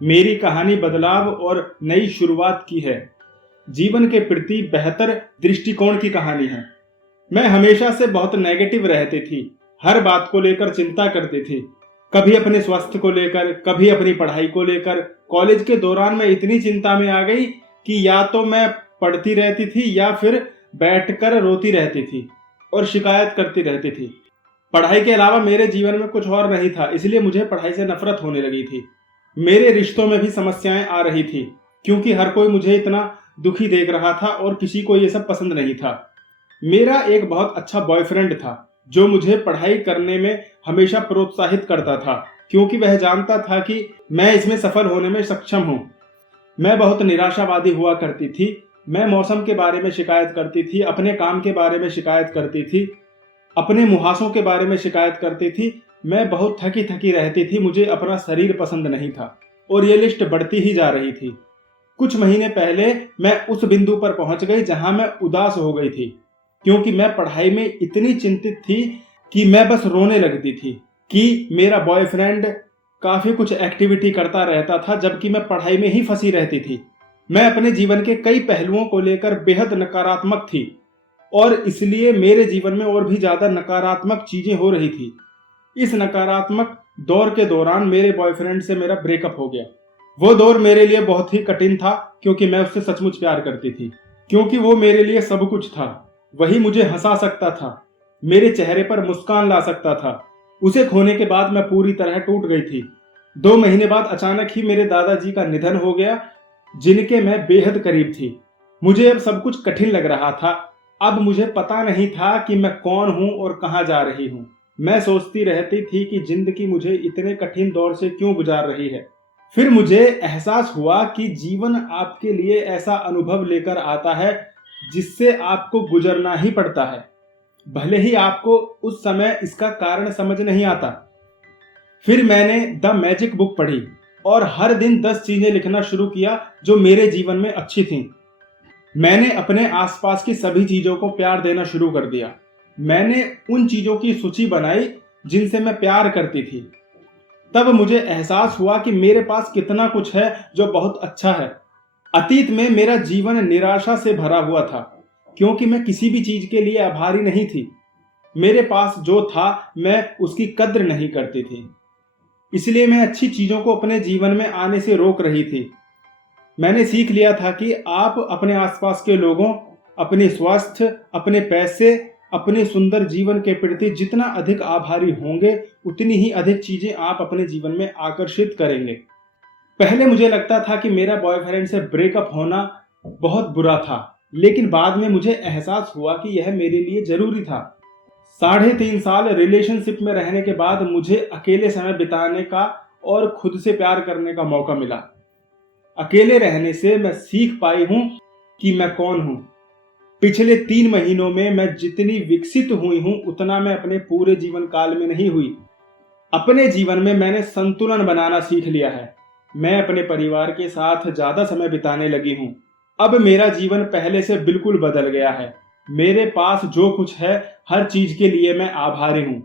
मेरी कहानी बदलाव और नई शुरुआत की है। जीवन के प्रति बेहतर दृष्टिकोण की कहानी है। मैं हमेशा से बहुत नेगेटिव रहती थी, हर बात को लेकर चिंता करती थी, कभी अपने स्वास्थ्य को लेकर, कभी अपनी पढ़ाई को लेकर। कॉलेज के दौरान मैं इतनी चिंता में आ गई कि या तो मैं पढ़ती रहती थी या फिर बैठकर रोती रहती थी और शिकायत करती रहती थी। पढ़ाई के अलावा मेरे जीवन में कुछ और नहीं था, इसलिए मुझे पढ़ाई से नफरत होने लगी थी। मेरे रिश्तों में भी समस्याएं आ रही थी, क्योंकि हर कोई मुझे इतना दुखी देख रहा था और किसी को ये सब पसंद नहीं था। मेरा एक बहुत अच्छा बॉयफ्रेंड था जो मुझे पढ़ाई करने में हमेशा प्रोत्साहित करता था, क्योंकि वह जानता था कि मैं इसमें सफल होने में सक्षम हूँ। मैं बहुत निराशावादी हुआ करती थी। मैं मौसम के बारे में शिकायत करती थी, अपने काम के बारे में शिकायत करती थी, अपने मुहासों के बारे में शिकायत करती थी। मैं बहुत थकी थकी रहती थी, मुझे अपना शरीर पसंद नहीं था और ये लिस्ट बढ़ती ही जा रही थी। कुछ महीने पहले मैं उस बिंदु पर पहुंच गई जहां मैं उदास हो गई थी, क्योंकि मैं पढ़ाई में इतनी चिंतित थी कि मैं बस रोने लगती थी कि मेरा बॉयफ्रेंड काफी कुछ एक्टिविटी करता रहता था, जबकि मैं पढ़ाई में ही फंसी रहती थी। मैं अपने जीवन के कई पहलुओं को लेकर बेहद नकारात्मक थी और इसलिए मेरे जीवन में और भी ज्यादा नकारात्मक चीजें हो रही थी। इस नकारात्मक दौर के दौरान मेरे बॉयफ्रेंड से मेरा ब्रेकअप हो गया। वो दौर मेरे लिए बहुत ही कठिन था, क्योंकि मैं उससे सचमुच प्यार करती थी, क्योंकि वो मेरे लिए सब कुछ था। वही मुझे हंसा सकता था, मेरे चेहरे पर मुस्कान ला सकता था। उसे खोने के बाद मैं पूरी तरह टूट गई थी। 2 महीने बाद अचानक ही मेरे दादाजी का निधन हो गया, जिनके मैं बेहद करीब थी। मुझे अब सब कुछ कठिन लग रहा था। अब मुझे पता नहीं था कि मैं कौन हूं और कहां जा रही हूं। मैं सोचती रहती थी कि जिंदगी मुझे इतने कठिन दौर से क्यों गुजार रही है। फिर मुझे एहसास हुआ कि जीवन आपके लिए ऐसा अनुभव लेकर आता है जिससे आपको गुजरना ही पड़ता है, भले ही आपको उस समय इसका कारण समझ नहीं आता। फिर मैंने द मैजिक बुक पढ़ी और हर दिन 10 चीजें लिखना शुरू किया जो मेरे जीवन में अच्छी थीं। मैंने अपने आसपास की सभी चीजों को प्यार देना शुरू कर दिया। मैंने उन चीजों की सूची बनाई जिनसे मैं प्यार करती थी। तब मुझे एहसास हुआ कि मेरे पास कितना कुछ है जो बहुत अच्छा है। अतीत में मेरा जीवन निराशा से भरा हुआ था, क्योंकि मैं किसी भी चीज के लिए आभारी नहीं थी। मेरे पास जो था मैं उसकी कद्र नहीं करती थी, इसलिए मैं अच्छी चीजों को अपने जीवन में आने से रोक रही थी। मैंने सीख लिया था कि आप अपने आसपास के लोगों, अपने स्वास्थ्य, अपने पैसे, अपने सुंदर जीवन के प्रति जितना अधिक आभारी होंगे, उतनी ही अधिक चीजें आप अपने जीवन में आकर्षित करेंगे। पहले मुझे लगता था कि मेरा बॉयफ्रेंड से ब्रेकअप होना बहुत बुरा था, लेकिन बाद में मुझे एहसास हुआ कि यह मेरे लिए जरूरी था। 3.5 साल रिलेशनशिप में रहने के बाद मुझे अकेले समय बिताने का और खुद से प्यार करने का मौका मिला। अकेले रहने से मैं सीख पाई हूं कि मैं कौन हूं। पिछले 3 महीनों में मैं जितनी विकसित हुई हूं, उतना मैं अपने पूरे जीवन काल में नहीं हुई। अपने जीवन में मैंने संतुलन बनाना सीख लिया है। मैं अपने परिवार के साथ ज्यादा समय बिताने लगी हूं। अब मेरा जीवन पहले से बिल्कुल बदल गया है। मेरे पास जो कुछ है, हर चीज के लिए मैं आभारी हूं।